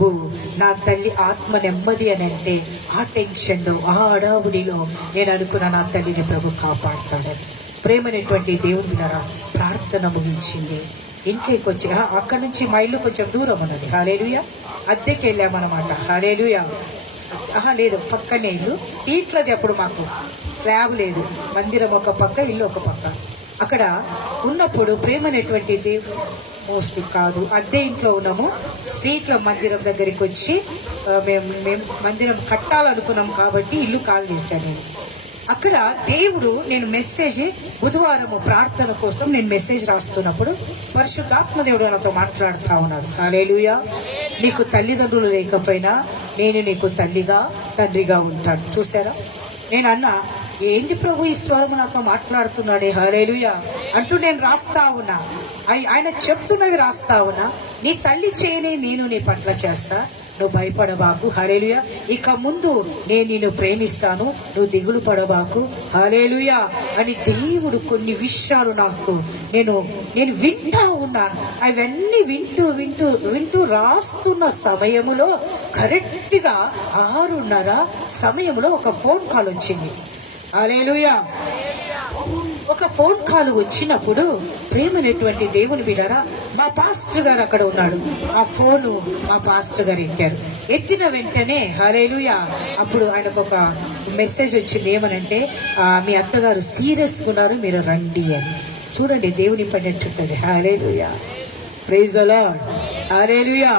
బాబు, నా తల్లి ఆత్మ నెమ్మది అని అంటే ఆ టెన్షన్లో, ఆ అడావుడిలో నేను అనుకున్న నా తల్లిని ప్రభు కాపాడుతాడని. ప్రేమనేటువంటి దేవుని ద్వారా ప్రార్థన ముగించింది. ఇంట్లోకి వచ్చి అక్కడి నుంచి మా ఇల్లు కొంచెం దూరం ఉన్నది. హల్లెలూయా. అద్దెకి వెళ్ళామన్నమాట. హల్లెలూయా. లేదు, పక్కనే ఇల్లు. సీట్లది అప్పుడు మాకు స్లాబ్ లేదు. మందిరం ఒక పక్క, ఇల్లు ఒక పక్క. అక్కడ ఉన్నప్పుడు ప్రేమనేటువంటి దేవుడు మోస్ట్లీ కాదు, అద్దె ఇంట్లో ఉన్నాము. స్ట్రీట్లో మందిరం దగ్గరికి వచ్చి మేము మందిరం కట్టాలనుకున్నాం కాబట్టి ఇల్లు కాల్ చేశాను నేను. అక్కడ దేవుడు, నేను మెసేజ్ బుధవారం ప్రార్థన కోసం నేను మెసేజ్ రాస్తున్నప్పుడు పరిశుద్ధాత్మ దేవుడు నాతో మాట్లాడుతూ ఉన్నాడు. హల్లెలూయా. నీకు తల్లిదండ్రులు లేకపోయినా నేను నీకు తల్లిగా తండ్రిగా ఉంటాను. చూసారా? నేను అన్నా, ఏంది ప్రభు ఈ స్వరం నాతో మాట్లాడుతున్నాడే, హల్లెలూయా అంటూ నేను రాస్తా ఉన్నా. ఆయన చెప్తున్నవి రాస్తా ఉన్నా. నీ తల్లి చేయని నేను నీ పట్ల చేస్తా, నువ్వు భయపడబాకు. హల్లెలూయా. ఇక ముందు నేను నిన్ను ప్రేమిస్తాను, నువ్వు దిగులు పడబాకు. హల్లెలూయా అని దేవుడు కొన్ని విషయాలు నాకు నేను వింటా ఉన్నాను. అవన్నీ వింటూ రాస్తున్న సమయములో కరెక్ట్గా 6:30 సమయంలో ఒక ఫోన్ కాల్ వచ్చింది. హల్లెలూయా. ఒక ఫోన్ కాల్ వచ్చినప్పుడు ప్రేమనేటువంటి దేవుని బిడ్డలారా, మా పాస్టర్ గారు అక్కడ ఉన్నాడు. ఆ ఫోను మా పాస్టర్ గారు ఎత్తిన వెంటనే హల్లెలూయా, అప్పుడు ఆయనకు ఒక మెసేజ్ వచ్చింది. ఏమనంటే, మీ అత్తగారు సీరియస్గా ఉన్నారు, మీరు రండి అని. చూడండి, దేవుని పని ఎట్టుంటుంది. Hallelujah. Praise the Lord. Hallelujah.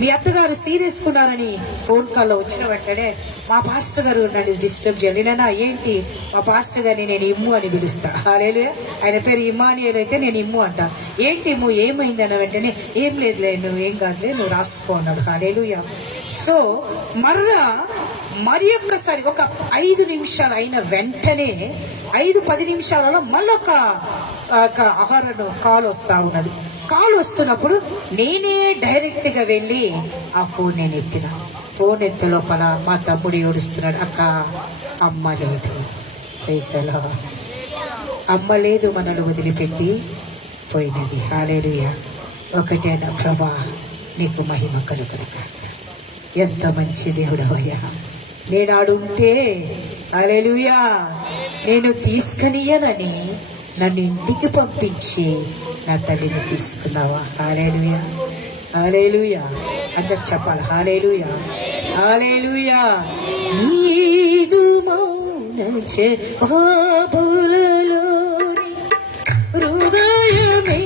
మీ అత్తగారు సీరియస్గా ఉన్నారని ఫోన్ కాల్లో వచ్చిన వెంటనే మా పాస్టర్ గారు నన్ను డిస్టర్బ్ చేయాలి. నేనా ఏంటి, మా పాస్టర్ గారిని నేను ఇమ్ము అని పిలుస్తా. హల్లెలూయా. ఆయన పేరు ఇమ్మానుయేల్ అయితే నేను ఇమ్ము అంట. ఏంటి ఇమ్ము, ఏమైంది అన్న వెంటనే, ఏం లేదులే, నువ్వు ఏం కాదులే, నువ్వు రాసుకో అన్నాడు. హల్లెలూయా. సో మరి ఒక్కసారి ఒక 5 నిమిషాలు అయిన వెంటనే 5-10 నిమిషాలలో మళ్ళొక కాల్ వస్తా ఉన్నది. కాల్ వస్తున్నప్పుడు నేనే డైరెక్ట్గా వెళ్ళి ఆ ఫోన్ నేను ఎత్తిన. ఫోన్ ఎత్తే లోపల మా తమ్ముడు ఏడుస్తున్నాడు. అక్క, అమ్మ లేదు. పైసలో అమ్మ లేదు, మనల్ని వదిలిపెట్టి పోయినది. హల్లెలూయా. ఒకటేనా ప్రభా, నీకు మహిమ కలుగును కాక. ఎంత మంచి దేవుడవయ్యా. నేను ఆడుంటే హల్లెలూయా, నేను తీసుకనియనని నన్ను ఇంటికి పంపించి నా తల్లిని తీసుకున్నావా. హల్లెలూయా. హల్లెలూయా. అందరు చెప్పాలి. హల్లెలూయా. హల్లెలూయా. నీదు మౌన జవాబులలోని హృదయమే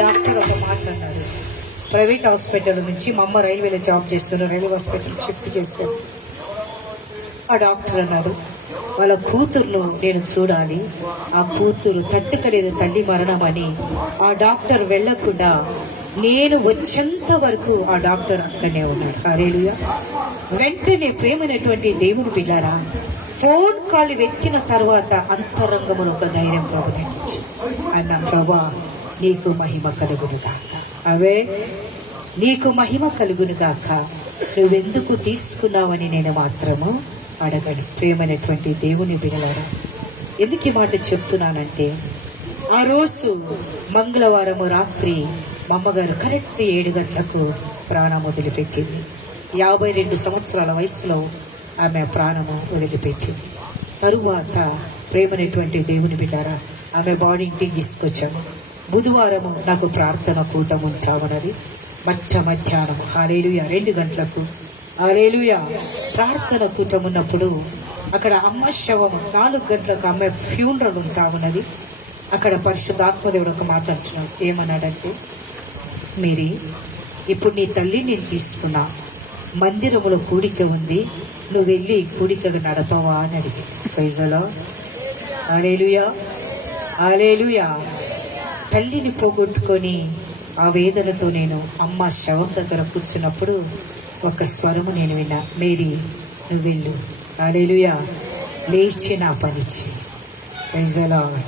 డాక్టర్ ఒక మాట్లాడినాడు. ప్రైవేట్ హాస్పిటల్ నుంచి మా అమ్మ రైల్వేలో జాబ్ చేస్తున్నారు, రైల్వే హాస్పిటల్ షిఫ్ట్ చేశారు. ఆ డాక్టర్ అన్నాడు, వాళ్ళ కూతుర్ను నేను చూడాలి, ఆ కూతురు తట్టుకలేదు తల్లి మరణం అని. ఆ డాక్టర్ వెళ్ళకుండా నేను వచ్చేంత వరకు ఆ డాక్టర్ అక్కడనే ఉన్నాడు. హల్లెలూయా. వెంటనే ప్రేమనేటువంటి దేవుని బిడ్డారా, ఫోన్ కాల్ ఎత్తిన తర్వాత అంతరంగములో ఒక ధైర్యం ప్రభు నాకు ఇచ్చి, అన్న ప్రభా, నీకు మహిమ కలుగును గాక. అవే నీకు మహిమ కలుగును గాక. నువ్వెందుకు తీసుకున్నావని నేను మాత్రము అడగను. ప్రేమైనటువంటి దేవుని బిడ్డలారా, ఎందుకు ఈ మాట చెప్తున్నానంటే, ఆ రోజు మంగళవారము రాత్రి మా అమ్మగారు కరెక్ట్ 7 గంటలకు ప్రాణం వదిలిపెట్టింది. 52 సంవత్సరాల వయసులో ఆమె ప్రాణము వదిలిపెట్టింది. తరువాత ప్రేమైనటువంటి దేవుని బిడ్డారా, ఆమె బాడీ ఇంటికి తీసుకొచ్చాము. బుధవారము నాకు ప్రార్థన కూటం ఉంటామన్నది. మధ్యాహ్నం హల్లెలూయా 2 గంటలకు హల్లెలూయా ప్రార్థన కూటం ఉన్నప్పుడు అక్కడ అమ్మ శవము 4 గంటలకు అమ్మ ఫ్యూనరల్ ఉంటామన్నది. అక్కడ పరిశుద్ధాత్మదేవుడు ఒక మాట అంటున్నాడు. ఏమన్నాడంటే, మీరి ఇప్పుడు నీ తల్లి నేను తీసుకున్నా, మందిరములో కూడిక ఉంది, నువ్వు వెళ్ళి కూడికగా నడపవా అని అడిగి. Praise the Lord. Hallelujah, hallelujah. తల్లిని పోగొట్టుకొని ఆ వేదనతో నేను అమ్మ శవం దగ్గర కూర్చున్నప్పుడు ఒక స్వరము నేను విన్నా, మేరీ నువ్వు వెళ్ళు. హల్లెలూయా. లేచి నా పని చేయి. Praise the Lord.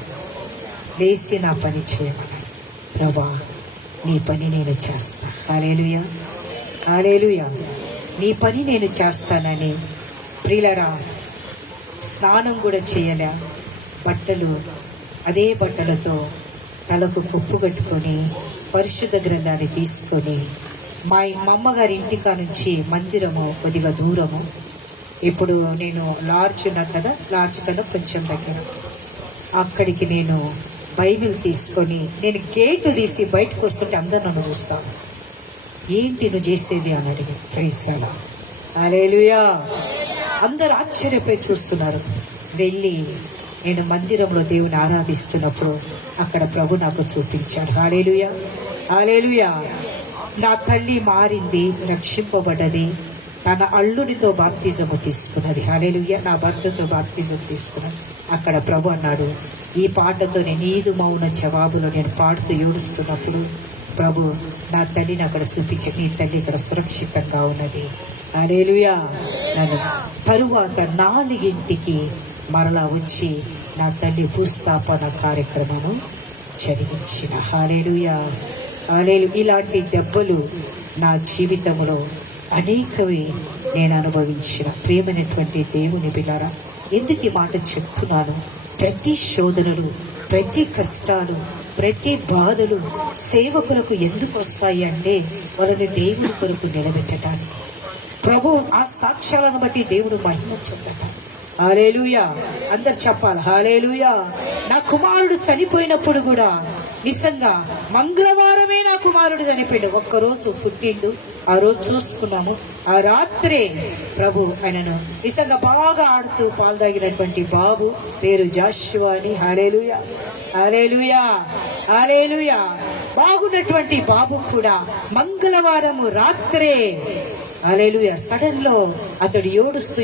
లేచి నా పని చేయమని. ప్రభా నీ పని నేను చేస్తా. హల్లెలూయా, హల్లెలూయా. నీ పని నేను చేస్తానని ప్రియులరా స్నానం కూడా చేయలే, బట్టలు అదే బట్టలతో తలకు కొప్పు కట్టుకొని పరిశుద్ధ గ్రంథాన్ని తీసుకొని మా అమ్మగారి ఇంటికా నుంచి మందిరము కొద్దిగా దూరము. ఇప్పుడు నేను లాడ్జ్ ఉన్నా కదా, లాడ్జ్ కన్నా కొంచెం దగ్గర, అక్కడికి నేను బైబిల్ తీసుకొని నేను గేటు తీసి బయటకు వస్తుంటే అందరు నన్ను చూస్తాను, ఏంటి నువ్వు చేసేది అని అడిగి. Praise the Lord. హల్లెలూయా. అందరూ ఆశ్చర్యపోయి చూస్తున్నారు. వెళ్ళి నేను మందిరంలో దేవుని ఆరాధిస్తున్నప్పుడు అక్కడ ప్రభు నాకు చూపించాడు. హల్లెలూయా, హల్లెలూయా. నా తల్లి మారింది, రక్షింపబడ్డది, తన అల్లునితో బాప్తిజము తీసుకున్నది. హల్లెలూయా. నా భర్తతో బాప్తిజం తీసుకున్నది. అక్కడ ప్రభు అన్నాడు, ఈ పాటతో నేను నీదు మౌన జవాబులో నేను పాడుతూ ఏడుస్తున్నప్పుడు ప్రభు నా తల్లిని అక్కడ చూపించి, నీ తల్లి ఇక్కడ సురక్షితంగా ఉన్నది. హల్లెలూయా. నన్ను తరువాత 4ంటికి మరలా వచ్చి నా తల్లి భూస్థాపన కార్యక్రమము జరిగించిన. హల్లెలూయా, హల్లెలూయా. ఇలాంటి దెబ్బలు నా జీవితంలో అనేకవి నేను అనుభవించిన. ప్రియమైనటువంటి దేవుని బిడ్డలారా, ఎందుకు ఈ మాట చెప్తున్నాను? ప్రతి శోధనలు, ప్రతి కష్టాలు, ప్రతి బాధలు సేవకులకు ఎందుకు వస్తాయి అంటే వాళ్ళని దేవుని కొరకు నిలబెట్టడానికి. ప్రభు ఆ సాక్ష్యాలను బట్టి దేవుడు మహిమ చెందట. హల్లెలూయా. అందరు చెప్పాలి హల్లెలూయా. నా కుమారుడు చనిపోయినప్పుడు కూడా నిజంగా మంగళవారమే నా కుమారుడు చనిపోయాడు. ఒక్కరోజు పుట్టిండు, ఆ రోజు చూసుకున్నాము. ఆ రాత్రే ప్రభు ఆయనను నిజంగా బాగా ఆడుతూ పాలు తాగినటువంటి బాబు పేరు జాషువా అని. హల్లెలూయా, హల్లెలూయా, హల్లెలూయా. బాగున్నటువంటి బాబు కూడా మంగళవారము రాత్రే హల్లెలూయా సడన్ లో అతడు ఏడుస్తూ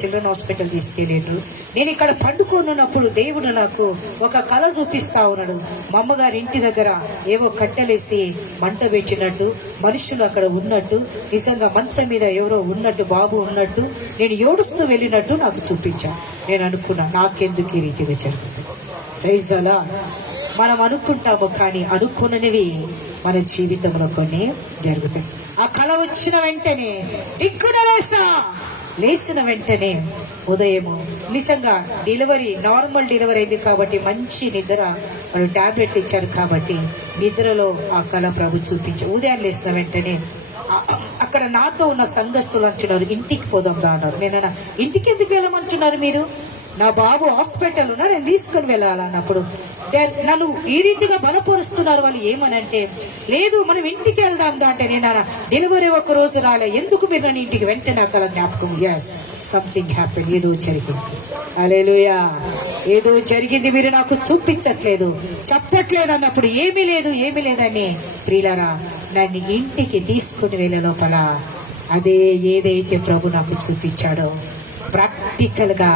చిల్డ్రన్ హాస్పిటల్ తీసుకెళ్ళాడు. నేను ఇక్కడ పండుకోనున్నప్పుడు దేవుడు నాకు ఒక కళ చూపిస్తా ఉన్నాడు. మా అమ్మగారి ఇంటి దగ్గర ఏవో కట్టెలేసి మంట పెట్టినట్టు, మనుషులు అక్కడ ఉన్నట్టు, నిజంగా మంచం మీద ఎవరో ఉన్నట్టు, బాబు ఉన్నట్టు, నేను ఏడుస్తూ వెళ్ళినట్టు నాకు చూపించాను. నేను అనుకున్నా, నాకెందుకు ఈ రీతిగా జరుగుతుంది? Praise the Lord. మనం అనుకుంటాము, కానీ అనుకున్నవి మన జీవితంలో కొన్ని జరుగుతాయి. ఆ కళ వచ్చిన వెంటనే దిక్కున లేసిన వెంటనే ఉదయము నిజంగా డెలివరీ నార్మల్ డెలివరీ అయింది కాబట్టి మంచి నిద్ర, వాళ్ళు టాబ్లెట్లు ఇచ్చారు కాబట్టి నిద్రలో ఆ కళ ప్రభు చూపించి ఉదయం లేసిన వెంటనే అక్కడ నాతో ఉన్న సంఘస్థులు అంటున్నారు, ఇంటికి పోదాం దా అన్నారు. నేను ఇంటికి ఎందుకు వెళ్ళమంటున్నారు మీరు? నా బాబు హాస్పిటల్ ఉన్నా, నేను తీసుకుని వెళ్ళాలన్నప్పుడు నన్ను ఈ రీతిగా బలపరుస్తున్నారు వాళ్ళు. ఏమనంటే, లేదు మనం ఇంటికి వెళ్దాం దా అంటే, నేను డెలివరీ ఒక రోజు రాలే, ఎందుకు మీరు నన్ను ఇంటికి? వెంటనే నాకు జ్ఞాపకం, ఎస్ సంథింగ్ హ్యాపెన్, ఏదో జరిగింది. హల్లెలూయా, ఏదో జరిగింది, మీరు నాకు చూపించట్లేదు, చెప్పట్లేదు అన్నప్పుడు ఏమీ లేదని ప్రియులారా నన్ను ఇంటికి తీసుకుని వెళ్ళే లోపల అదే ఏదైతే ప్రభు నాకు చూపించాడో ప్రాక్టికల్ గా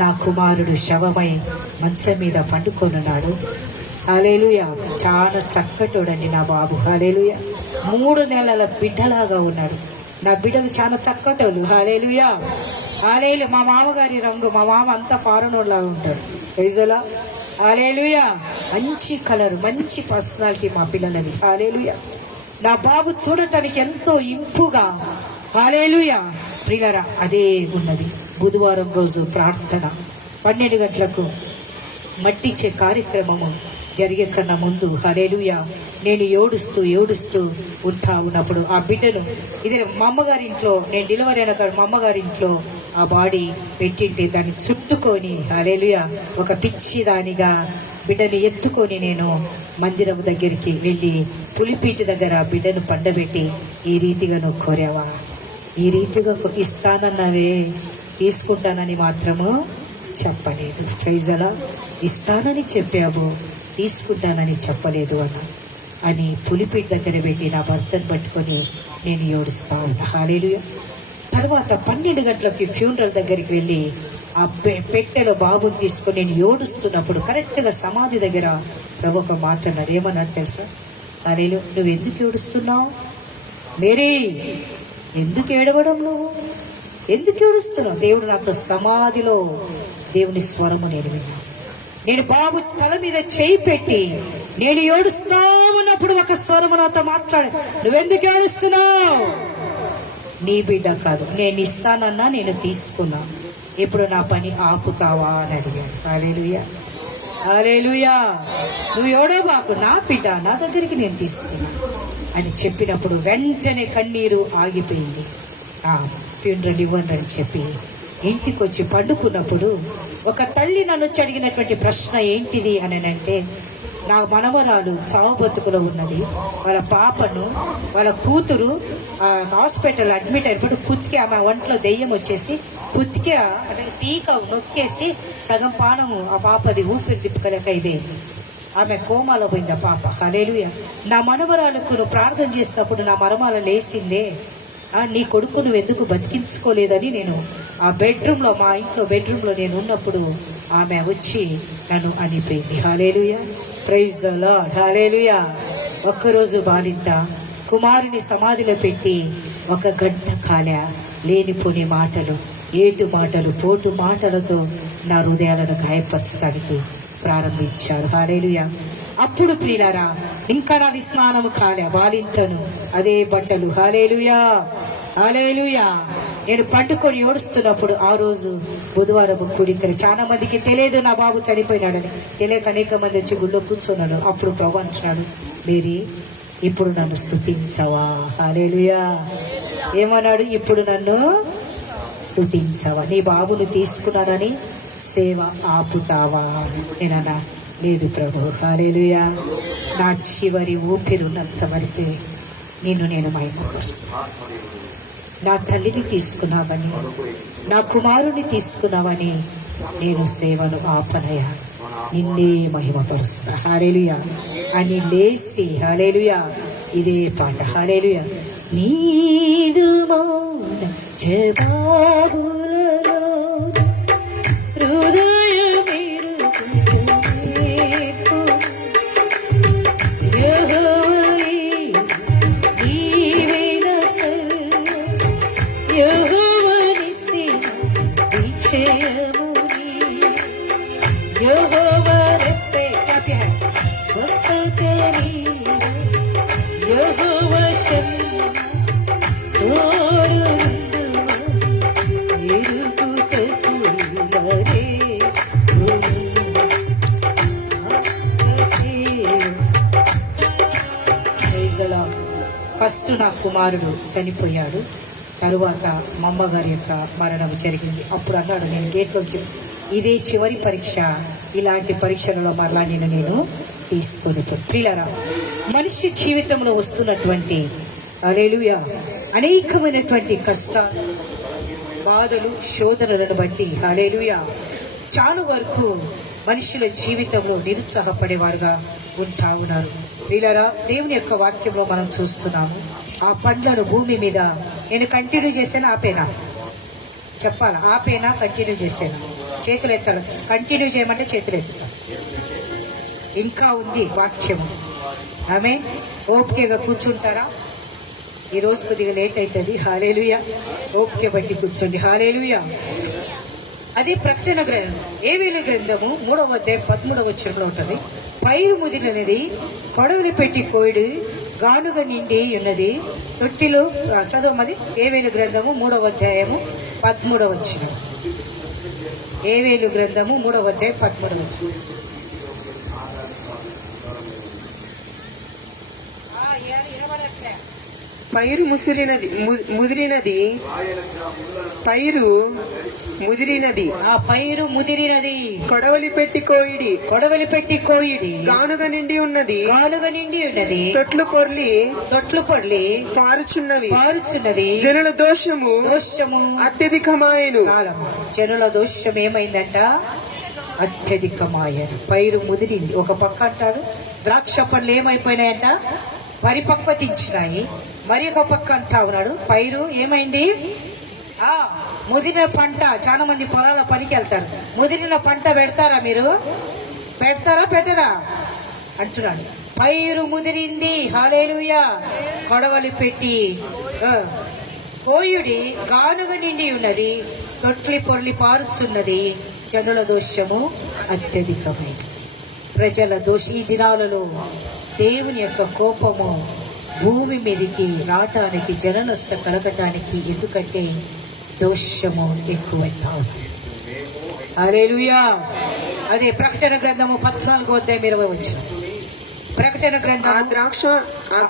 నా కుమారుడు శవమై మంచం మీద పండుకొనున్నాడు. హల్లెలూయా. చాలా చక్కటోడండి నా బాబు. హల్లెలూయా. 3 నెలల బిడ్డలాగా ఉన్నాడు. నా బిడ్డలు చాలా చక్కటోళ్ళు. హల్లెలూయా, హల్లెలూయా. మా మామగారి రంగు, మా మామ అంతా ఫారెన్ లాగా ఉంటాడు. Praise the Lord. హల్లెలూయా. మంచి కలర్, మంచి పర్సనాలిటీ మా పిల్లలది. హల్లెలూయా. నా బాబు చూడటానికి ఎంతో ఇంపుగా. హల్లెలూయా. ప్రియులారా అదే ఉన్నది. బుధవారం రోజు ప్రార్థన 12 గంటలకు మట్టిచ్చే కార్యక్రమము జరిగే కన్నా ముందు హల్లెలూయా నేను ఏడుస్తూ ఉన్నప్పుడు ఆ బిడ్డను ఇది మా అమ్మగారి ఇంట్లో, నేను డెలివరీ అయిన కాదు మా అమ్మగారి ఇంట్లో ఆ బాడీ పెట్టింటే దాన్ని చుట్టుకొని హల్లెలూయా ఒక పిచ్చి దానిగా బిడ్డని ఎత్తుకొని నేను మందిరం దగ్గరికి వెళ్ళి పులిపీటి దగ్గర బిడ్డను పండబెట్టి, ఈ రీతిగా నువ్వు కోరావా, ఈ రీతిగా ఇస్తానన్నావే, తీసుకుంటానని మాత్రము చెప్పలేదు. Praise the Lord. ఇస్తానని చెప్పావు, తీసుకుంటానని చెప్పలేదు అన్న. అని పులిపిట్ దగ్గర పెట్టి నా భర్తను పట్టుకొని నేను ఏడుస్తా ఉన్నా. హల్లెలూయా. తర్వాత 12 గంటలకి ఫ్యూనరల్ దగ్గరికి వెళ్ళి ఆ పెట్టెలో బాబుని తీసుకొని నేను ఏడుస్తున్నప్పుడు కరెక్ట్గా సమాధి దగ్గర ప్రభు ఒక మాట అన్నాడు. ఏమన్నాడు తెలుసా? హల్లెలూయా, నువ్వు ఎందుకు ఏడుస్తున్నావు మేరీ? ఎందుకు ఏడవడం? నువ్వు ఎందుకు ఏడుస్తున్నావు? దేవుడు నాతో సమాధిలో దేవుని స్వరము నేను విన్నా. నేను బాబు తల మీద చేయి పెట్టి నేను ఏడుస్తా ఉన్నప్పుడు ఒక స్వరము నాతో మాట్లాడు, నువ్వెందుకు ఏడుస్తున్నావు? నీ బిడ్డ కాదు, నేను ఇస్తానన్నా నేను తీసుకున్నా, ఇప్పుడు నా పని ఆపుతావా అని అడిగాడు. హల్లెలూయా, హల్లెలూయా. నువ్వు ఏడవబాకు, నా బిడ్డ నా దగ్గరికి నేను తీసుకున్నా అని చెప్పినప్పుడు వెంటనే కన్నీరు ఆగిపోయింది. ఫ్యూనరల్ ఇవ్వండి అని చెప్పి ఇంటికి వచ్చి పండుకున్నప్పుడు ఒక తల్లి నన్ను వచ్చి అడిగినటువంటి ప్రశ్న ఏంటిది అని అంటే, నా మనవరాలు చావు బతుకులో ఉన్నది, వాళ్ళ పాపను వాళ్ళ కూతురు హాస్పిటల్ అడ్మిట్ అయినప్పుడు కుత్తికి ఆమె ఒంట్లో దెయ్యం వచ్చేసి కుత్తికి అంటే పీక నొక్కేసి సగం పానము ఆ పాపది ఊపిరి తిప్పుకోలేక ఇదేంది, ఆమె కోమాలో పోయింది ఆ పాప. హల్లెలూయా. నా మనవరాలకు నువ్వు ప్రార్థన చేసినప్పుడు నా మరమాల లేసిందే, నీ కొడుకు నువ్వు ఎందుకు బతికించుకోలేదని నేను ఆ బెడ్రూమ్లో, మా ఇంట్లో బెడ్రూమ్లో నేను ఉన్నప్పుడు ఆమె వచ్చి నన్ను అనిపోయింది. హల్లెలూయా, ప్రైజ్ ది లార్డ్, హల్లెలూయా. ఒక్కరోజు బాలింత కుమారుని సమాధిలో పెట్టి 1 గంట కాలే లేనిపోని మాటలు, ఏటు మాటలు, పోటు మాటలతో నా హృదయాలను గాయపరచడానికి ప్రారంభించారు. హల్లెలూయా. అప్పుడు ప్రియులారా ఇంకా నాది స్నానము కాలే, బాలింతను అదే బట్టలు. హల్లెలూయా, హల్లెలూయా. నేను పండుకొని ఏడుస్తున్నప్పుడు ఆ రోజు బుధవారం కూడిక. చాలా మందికి తెలియదు నా బాబు చనిపోయినాడని, తెలియక అనేక మంది వచ్చి గుళ్ళో కూర్చున్నాడు. అప్పుడు ప్రభు అంటున్నాడు, మేరీ ఇప్పుడు నన్ను స్తుతించవా? హల్లెలూయా. ఏమన్నాడు? ఇప్పుడు నన్ను స్తుతించవా? నీ బాబును తీసుకున్నానని సేవ ఆపుతావా? నేనన్నా, లేదు ప్రభు. హల్లెలూయా. నా చివరి ఊపిరున్నంత వరకే నిన్ను నేను మహిమపరుస్తాను. నా తల్లిని తీసుకున్నావని, నా కుమారుని తీసుకున్నావని నేను సేవను ఆపనయా, నిన్నే మహిమపరుస్తా. హల్లెలూయా అని లేచి, హల్లెలూయా, ఇదే పాట. హల్లెలూయా. నీదు మౌన జవాబులలో ఫస్ట్ నా కుమారుడు చనిపోయాడు, తరువాత మా అమ్మగారి యొక్క మరణం జరిగింది. అప్పుడు అన్నాడు, నేను గేట్లో వచ్చి ఇదే చివరి పరీక్ష, ఇలాంటి పరీక్షలలో మరలా నేను తీసుకొని. ప్రియులారా, మనిషి జీవితంలో వస్తున్నటువంటి హల్లెలూయా అనేకమైనటువంటి కష్టాలు, బాధలు, శోధనలను బట్టి హల్లెలూయా చాలా వరకు మనుషుల జీవితంలో నిరుత్సాహపడేవారుగా ఉంటా ఉన్నారు. ప్రియులారా, దేవుని యొక్క వాక్యంలో మనం చూస్తున్నాము, ఆ పండ్లను భూమి మీద నేను కంటిన్యూ చేసాను, ఆపేనా? చెప్పాలా? ఆపేనా కంటిన్యూ చేసాను? చేతులు ఎత్తాలి. కంటిన్యూ చేయమంటే చేతులు ఎత్తుతా. ఇంకా ఉంది వాక్యము. ఆమె ఓపికగా కూర్చుంటారా? ఈరోజు కొద్దిగా లేట్ అవుతుంది. హల్లెలూయా. ఓపిక బట్టి కూర్చోండి. హల్లెలూయా. అది ప్రకటన గ్రంథం, ఏవేలు గ్రంథము 3వ అధ్యాయం 13వ వచనంలో ఉంటుంది. పైరు ముదిరినది, కొడవలి పెట్టి కోయిడు గానుగ నిండి ఉన్నది తొట్టిలో. చదవమది ఏవేలు గ్రంథము 3వ అధ్యాయము 13వ వచనం. ఏవేలు గ్రంథము 3వ అధ్యాయం 13వ వచనం. పైరు ముదిరినది, పైరు ముదిరినది, ఆ పైరు ముదిరినది, కొడవలి పెట్టి కోయిడి, కొడవలి పెట్టి కోయిడి గానుగ నిండి ఉన్నది, గానుగ నిండి ఉన్నది, తొట్లు పొర్లి పారుచున్నవి, జనుల దోషము అత్యధికమాయను. చాలా జనుల దోషం ఏమైందంట? అత్యధికమాయను. పైరు ముదిరింది. ఒక పక్క అంటాడు ద్రాక్ష పండ్లు ఏమైపోయినాయంట? పరిపక్వతించినాయి. మరి ఒక పక్క అంటా ఉన్నాడు, పైరు ఏమైంది? ముదిరిన పంట. చాలా మంది పొలాల పనికి వెళ్తారు. ముదిరిన పంట పెడతారా మీరు? పెడతారా పెట్టరా అంటున్నాడు. పైరు ముదిరింది, హల్లెలూయా. కొడవలి పెట్టి కోయుడి గానుగ నిండి ఉన్నది, తొట్లి పొర్లి పారుచున్నది, జనుల దోషము అత్యధికమైన. ప్రజల దోష ఈ దినాలలో దేవుని యొక్క కోపము భూమి మీదకి రావటానికి, జన నష్టం కలగటానికి. ఎందుకంటే దోషము ఎక్కువైతా ఉంది. హల్లెలూయా. అదే ప్రకటన గ్రంథము 14:20. ప్రకటన గ్రంథం ఆ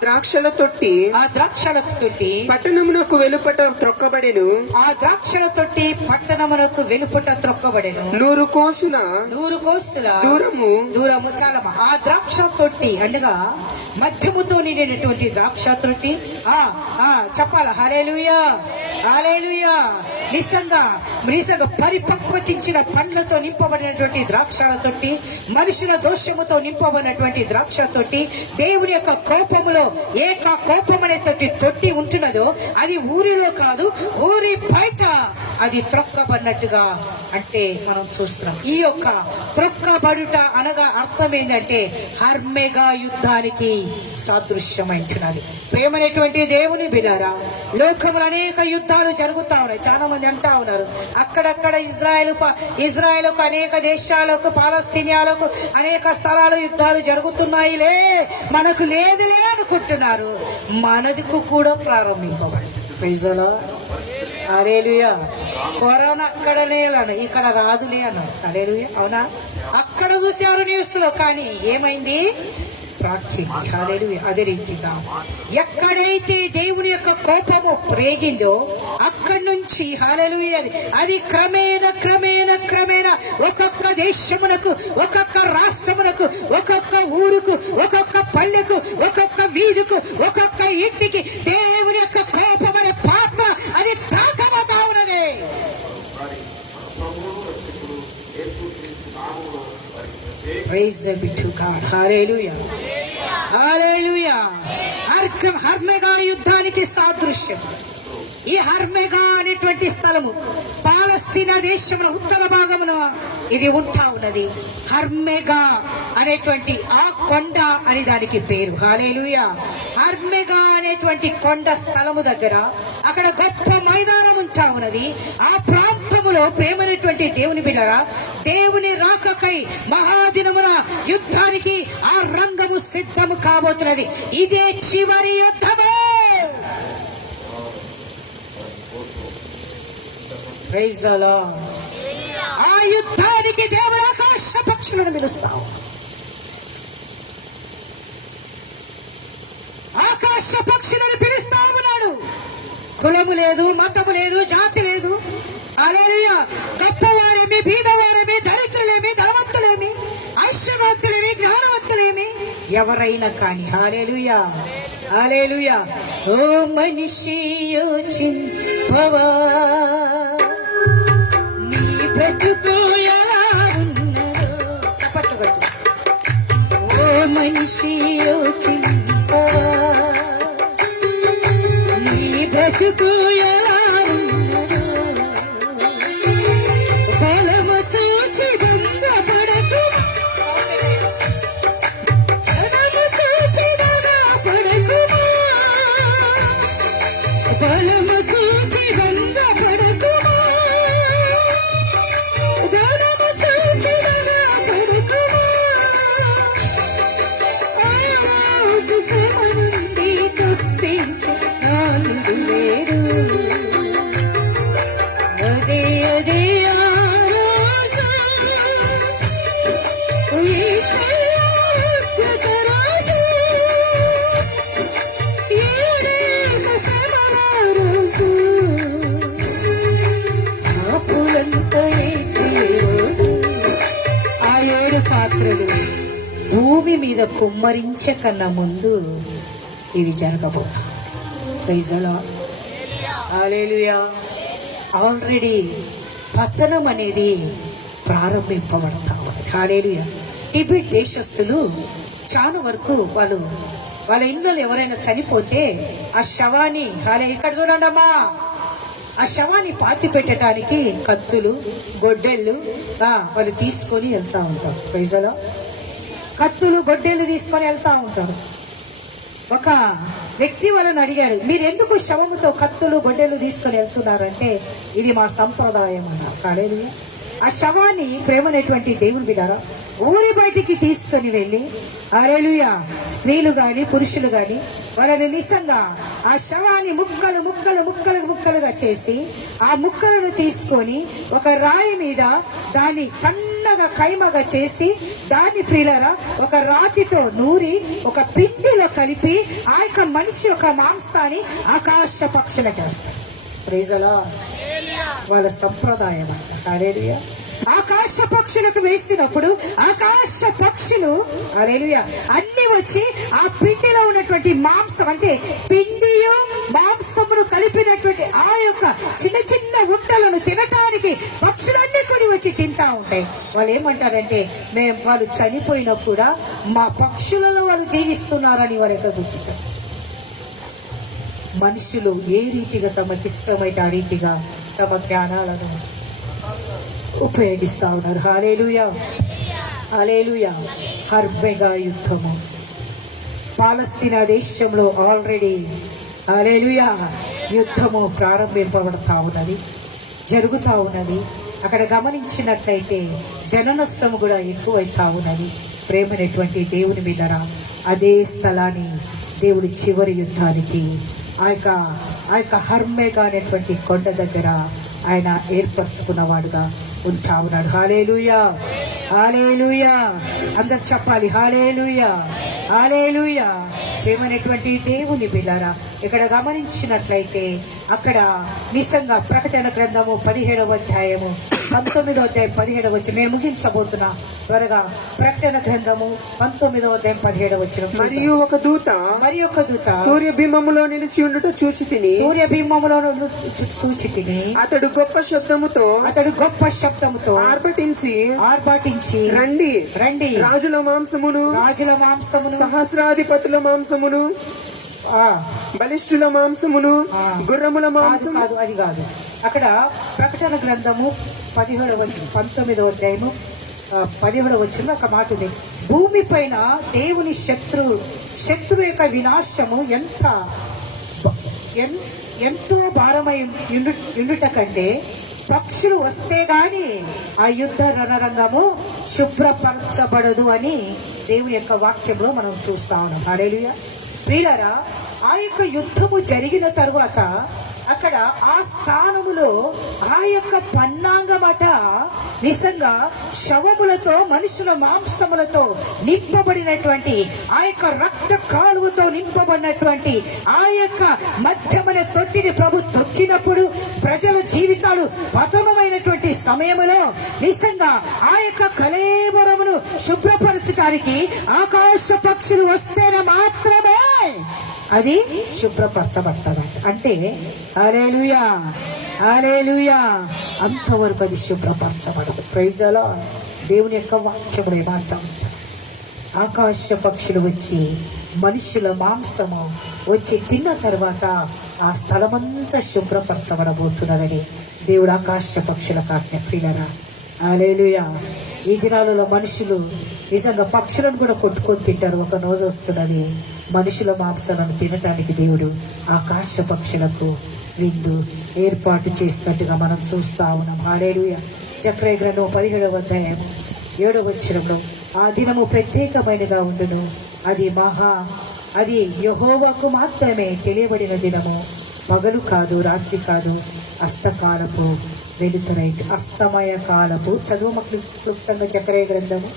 ద్రాక్షల తొట్టి పట్టణమునకు వెలుపట త్రొక్కబడెను. ఆ ద్రాక్షల తొట్టి పట్టణమునకు వెలుపట త్రొక్కబడెను. 100 కోసుల దూరము. చాలా ఆ ద్రాక్ష తొట్టి అనగా మధ్యముతో నిండినటువంటి ద్రాక్ష తొట్టి. చెప్పాల హల్లెలూయా, హల్లెలూయా. నిజంగా పరిపక్వతించిన పండ్లతో నింపబడినటువంటి ద్రాక్షల తొట్టి, మనుషుల దోషముతో నింపబడినటువంటి ద్రాక్ష తొట్టి. దేవుని యొక్క కోపములో కోపం అనే తొట్టి ఉంటున్నదో అది ఊరిలో కాదు, ఊరి బయట అది త్రొక్కబడినట్టుగా అంటే మనం చూస్తున్నాం. ఈ యొక్క త్రొక్కబడుట అనగా అర్థం ఏంటంటే హర్మెగా యుద్ధానికి సాదృశ్యమైంటున్నది. ప్రేమనేటువంటి దేవుని బిడ్డలారా, లోకములు అనేక యుద్ధాలు జరుగుతా ఉన్నాయి. చాలా మంది అంటా ఉన్నారు, అక్కడక్కడ ఇజ్రాయెల్కు అనేక దేశాలకు, పాలస్తీనియాలకు అనేక స్థలాలు యుద్ధాలు జరుగుతున్నాయిలే, మనకు లేదులే అనుకుంటున్నారు. మనదికు కూడా ప్రారంభింపబడింది. Praise the Lord. Hallelujah. Corona అక్కడనే ఇక్కడ రాదులే అన్నారు. హల్లెలూయా. అవునా? అక్కడ చూశారు న్యూస్ లో, కానీ ఏమైంది? ప్రార్థించి. హల్లెలూయా. అదే రీతిగా ఎక్కడైతే దేవుని యొక్క కోపము రేగిందో అక్కడి నుంచి హల్లెలూయా అది క్రమేణ ఒక్కొక్క దేశమునకు, ఒక్కొక్క రాష్ట్రమునకు, ఒక్కొక్క ఊరుకు, ఒక్కొక్క పల్లెకు, ఒక్కొక్క వీధికు, ఒక్కొక్క ఇంటికి దేవుని యొక్క కోపం అనే పాత్ర అది తాకబోతా ఉన్నది. Praise be to God. Hallelujah. Hallelujah. హర్మెగా యుద్ధానికి సాదృశ్యం. ఈ హర్మెగా అనేటువంటి స్థలము పాలస్తీనా దేశమున ఉత్తర భాగమున ఇది ఉంటా ఉన్నది. హర్మెగా అనేటువంటి ఆ కొండ అని దానికి పేరు. హల్లెలూయా. హర్మెగా అనేటువంటి కొండ స్థలము దగ్గర అక్కడ గొప్ప మైదానం ఉంటా ఉన్నది. ఆ ప్రాంతములో ప్రేమనేటువంటి దేవుని బిడ్డలారా, దేవుని రాకకై మహాదినమున యుద్ధానికి ఆ రంగము సిద్ధము కాబోతున్నది. ఇదే చివరి యుద్ధము. Praise the Lord. ఆ యుద్ధానికి దేవుడు ఆకాశ పక్షులను పిలుస్తావు. ఆకాశ పక్షులను పిలుస్తా ఉన్నాడు. కులము లేదు, మతము లేదు, జాతి లేదు. హల్లెలూయా. గొప్పవారేమి, బీదవారేమి, దరిద్రులేమి, ధనవంతులేమి, ఐశ్వర్యవంతులేమి, జ్ఞానవంతులేమి, ఎవరైనా కానీ. హల్లెలూయా, హల్లెలూయా. ఓ మనిషి యోచింపవా, నీ బ్రతుకు ఎలా ఉన్నదో. చప్పట్లు కొట్టు. ఓ మనిషి యోచింపవా, నీ బ్రతుకు ఎలా ఉన్నదో. బలము చూచి భంగపడకు, బలము చూచి భంగపడకుమా, బలము చూచి భంగపడకుమా, బలము చూచి భంగపడకుమా. రాజు శ్రమ నుండి తప్పించు నాలుగు లేడు. అదే అదే ఆలోచ ఈశ్వరాత్మకరాశు. ఏడేక సమరారోసు ఆపులంత ఏడ్చే రోజు. ఆ 7 పాత్రలు భూమి మీద కుమ్మరించకన్నా ముందు ఇవి జరగబోతాయి. Praise the Lord. Hallelujah. Already పతనం అనేది ప్రారంభింపబడతా ఉన్నది. హల్లెలూయా. టిబెట్ దేశస్థులు చాలా వరకు వాళ్ళ ఇంట్లో ఎవరైనా చనిపోతే ఆ శవాన్ని ఇక్కడ చూడండి అమ్మా, ఆ శవాన్ని పాతి పెట్టడానికి కత్తులు, గొడ్డెళ్ళు వాళ్ళు తీసుకొని వెళ్తా ఉంటారు. ప్రైజలో కత్తులు, గొడ్డెళ్ళు తీసుకొని వెళ్తా ఉంటారు. ఒక వ్యక్తి వాళ్ళని అడిగాడు, మీరు ఎందుకు శవముతో కత్తులు, గొడ్డెలు తీసుకొని వెళ్తున్నారంటే ఇది మా సంప్రదాయం అన్నారు. హల్లెలూయా. ఆ శవాన్ని ప్రేమనేటువంటి దేవుని బిడ్డలారా ఊరి బయటికి తీసుకొని వెళ్ళి, హల్లెలూయా, స్త్రీలు గాని పురుషులు గాని వాళ్ళని నిజంగా ఆ శవాన్ని ముక్కలుగా చేసి ఆ ముక్కలను తీసుకొని ఒక రాయి మీద దాన్ని సన్నగా కైమగా చేసి దాన్ని ప్రియులారా ఒక రాతితో నూరి ఒక పిండిలో కలిపి ఆ యొక్క మనిషి యొక్క మాంసాన్ని ఆకాశ పక్షులకు వేస్తారు. Praise the Lord. వాళ్ళ సంప్రదాయం అంట. హల్లెలూయా. ఆకాశ పక్షులకు వేసినప్పుడు ఆకాశ పక్షులు హల్లెలూయా అన్ని వచ్చి ఆ పిండిలో ఉన్నటువంటి మాంసం, అంటే పిండియు మాంసమును కలిపినటువంటి ఆ యొక్క చిన్న చిన్న ఉంటలను తినటానికి పక్షులన్నీ కొని వచ్చి తింటా ఉంటాయి. వాళ్ళు ఏమంటారంటే వాళ్ళు చనిపోయినా కూడా మా పక్షులలో వాళ్ళు జీవిస్తున్నారని వారు యొక్క గుర్తిస్తారు. మనుషులు ఏ రీతిగా తమకిష్టమైతే ఆ రీతిగా తమ జ్ఞానాలను ఉపయోగిస్తా ఉన్నారు. హల్లెలూయా, హల్లెలూయా. హర్మెగా యుద్ధము పాలస్తీనా దేశంలో ఆల్రెడీ హల్లెలూయా యుద్ధము ప్రారంభింపబడతా ఉన్నది, జరుగుతా ఉన్నది. అక్కడ గమనించినట్లయితే జన నష్టము కూడా ఎక్కువైతా ఉన్నది. ప్రేమనేటువంటి దేవుని మీదరా అదే స్థలాన్ని దేవుడి చివరి యుద్ధానికి ఆ యొక్క హర్మెగా అనేటువంటి కొండ దగ్గర ఆయన ఏర్పరచుకున్నవాడుగా ఉంటా ఉన్నాడు. హల్లెలూయా, హల్లెలూయా. అందరు చెప్పాలి హల్లెలూయా, హల్లెలూయా. ప్రేమనేటువంటి దేవుని బిడ్డలారా ఇక్కడ గమనించినట్లయితే అక్కడ నిజంగా ప్రకటన గ్రంథము 17వ అధ్యాయము 19వ అధ్యాయం 17వ వచనం నేను ముగించబోతున్నా త్వరగా. ప్రకటన గ్రంథము 19వ అధ్యాయం 17వ వచనం. మరియు ఒక దూత సూర్యబింబములో నిలిచి ఉండుట చూచి తిని అతడు గొప్ప శబ్దముతో ఆర్భటించి రండి రాజుల మాంసమును సహస్రాధిపతుల మాంసమును బలిష్ఠుల మాంసమును గుర్రముల మాంసము. అది కాదు. అక్కడ ప్రకటన గ్రంథము 19వ అధ్యాయము 17వ వచనంలో ఒక మాట ఉంది. భూమి పైన దేవుని శత్రు యొక్క వినాశము ఎంతో భారమై ఉండుట కంటే పక్షులు వస్తే గాని ఆ యుద్ధ రణరంగము శుభ్రపరచబడదు అని దేవుని యొక్క వాక్యంలో మనం చూస్తా ఉన్నాం. హల్లెలూయా. ప్రియులారా ఆ యొక్క యుద్ధము జరిగిన తరువాత అక్కడ ఆ స్థానములో ఆ యొక్క పన్నాంగమట నిజంగా శవములతో మనుషుల మాంసములతో నింపబడినటువంటి ఆ యొక్క రక్త కాలువతో నింపబడినటువంటి ఆ యొక్క మధ్యమైన తొట్టిని ప్రభు తొక్కినప్పుడు ప్రజల జీవితాలు పతనమైనటువంటి సమయంలో నిజంగా ఆ యొక్క కళేబరమును శుభ్రపరచడానికి ఆకాశ పక్షులు వస్తేనే మాత్రమే అది శుభ్రపరచబడతాదంట. అంటే హల్లెలూయా, హల్లెలూయా, అంతవరకు అది శుభ్రపరచబడదు. Praise the lord. దేవుని యొక్క వాక్యములు ఏమంటా ఉంటారు, ఆకాశ పక్షులు వచ్చి మనుషుల మాంసము వచ్చి తిన్న తర్వాత ఆ స్థలమంతా శుభ్రపరచబడబోతున్నదని దేవుడు ఆకాశ పక్షులకు ఆజ్ఞ. ప్రియులారా హల్లెలూయా. ఈ దినాలలో మనుషులు నిజంగా పక్షులను కూడా కొట్టుకొని తింటారు. ఒక రోజు వస్తున్నది మనుషుల మాంసాలను తినటానికి దేవుడు ఆకాశ పక్షులకు విందు ఏర్పాటు చేసినట్టుగా మనం చూస్తా ఉన్నాం. హల్లెలూయా. జకర్యా గ్రంథం 17వ అధ్యాయం 7వ వచనంలో ఆ దినము ప్రత్యేకమైనగా ఉండును, అది యెహోవాకు మాత్రమే తెలియబడిన దినము, పగలు కాదు రాత్రి కాదు, అస్తకాలపు వెలుతురైతే అస్తమయ కాలపు. చదువు క్లుప్తంగా జకర్యా గ్రంథము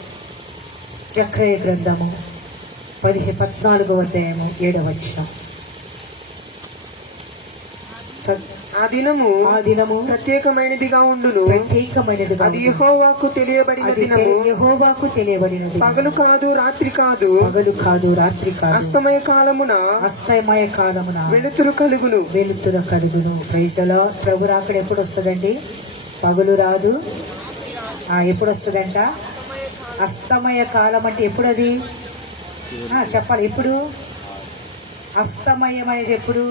14వ అధ్యాయము 7వ వచనం. ఆ దినము ప్రత్యేకమైనదిగా ఉండును, అది యెహోవాకు తెలియబడిన దినము, పగలు కాదు రాత్రి కాదు, అస్తమయ కాలమున వెలుతురు కలుగును. Praise the lord. ప్రభు రాకడ ఎప్పుడు వస్తుందండి? పగలు రాదు. ఎప్పుడు వస్తుందంట? అస్తమయ కాలం అంటే ఎప్పుడు? అది చెప్పాలి. ఇప్పుడు అస్తమయం అనేది ఎప్పుడు?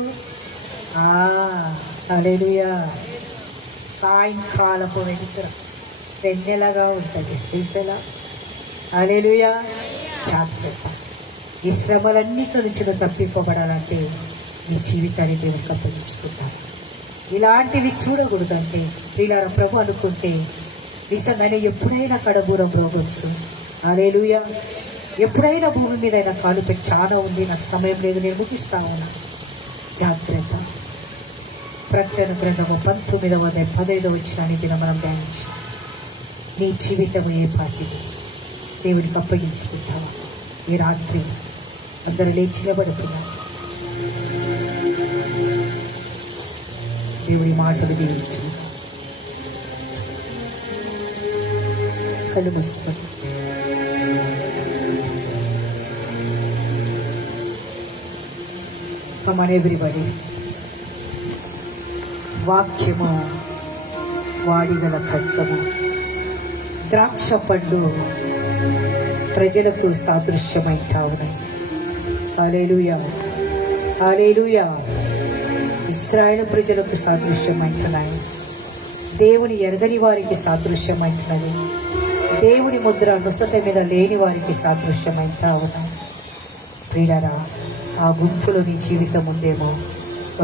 హల్లెలూయా. సాయంకాలపు వెలుతురు వెన్నెలగా ఉంటుంది. తెలుసలా? హల్లెలూయా. జాగ్రత్త. ఈ శ్రమలన్నింటి నుంచి నువ్వు తప్పింపబడాలంటే నీ జీవితాన్ని దేవుడికి అప్పగించుకుంటాను. ఇలాంటివి చూడకూడదంటే ప్రియులారా, ప్రభు అనుకుంటే నిజంగానే ఎప్పుడైనా కడబూరం రోగొచ్చు. హల్లెలూయా. ఎప్పుడైనా భూమి మీద అయినా కాలు పెట్టి చాలా ఉంది, నాకు సమయం లేదు, నేను ముగిస్తా ఉన్నా. జాగ్రత్త. ప్రకటన గ్రంథము 19:15 వచ్చిన దిన మనం ధ్యానించాం. నీ జీవితం ఏ పాటిది దేవుడికి అప్పగించుకుంటావా? ఈ రాత్రి అందరూ లేచి నిలబడుతున్నారు. దేవుడి మాటలు దీవించు. కళ్ళు మూసుకొని Come on everybody. వాక్యము వాడిగల ఖడ్గము, ద్రాక్ష పండు ప్రజలకు సాదృశ్యమైంటా ఉన్నాయి. హల్లెలూయా. హల్లెలూయా. ఇశ్రాయేలు ప్రజలకు సాదృశ్యమైంటున్నాయి. దేవుని ఎరగని వారికి సాదృశ్యమైంటున్నది. దేవుని ముద్ర నుసట మీద లేని వారికి సాదృశ్యమైంటా ఉన్నాయి. ప్రియులారా, ఆ గుంపులో నీ జీవితం ఉందేమో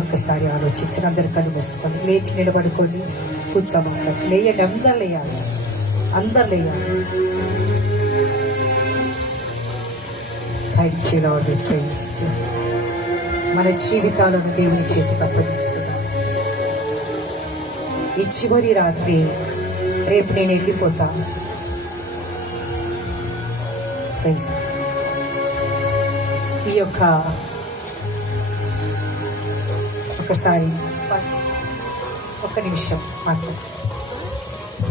ఒక్కసారి ఆలోచించిన. అందరు కళ్ళు మూసుకోండి, లేచి నిలబడుకోండి, కూర్చోమంటారు. లేయండి, అందరు లేయాలి, అందరు లేయాలి. Thank you Lord, we praise you. మన జీవితాలను దేవుని చేతికి అప్పగించుకున్నాం. ఈ చివరి రాత్రి, రేపు నేను వెళ్ళిపోతాను. ప్రైజ్. ఈ యొక్క ఒకసారి ఒక్క నిమిషం మాకు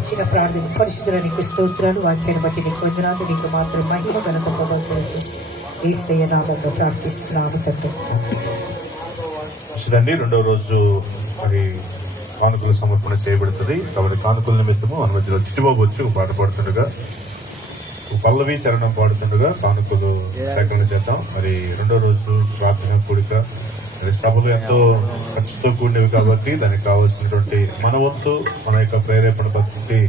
చిన్న ప్రార్థన. పరిశుద్ధునికి స్తోత్రాలు, వాక్యాన్ని బట్టి నీకు వందనాలు. నీకు మాత్రం మహిమ ఘనత ప్రభావం చేస్తూ యేసయ్య నామములో ప్రార్థిస్తున్నాము తండ్రి. మంచిదండి. రెండవ రోజు మరి కానుకల సమర్పణ చేయబడుతుంది. కాబట్టి కానుకల నిమిత్తము మన మధ్యలో చిట్టుబాబు వచ్చి పాట పాడుతుండగా, పల్లవి శరణం పాడుతుండగా కానుకలు సేకరణ చేద్దాం. మరి రెండో రోజు ప్రార్థన కూడిక, మరి సభలు ఎంతో ఖర్చుతో కూడినవి కాబట్టి దానికి కావాల్సినటువంటి మన వంతు, మన యొక్క ప్రేరేపణ పద్ధతి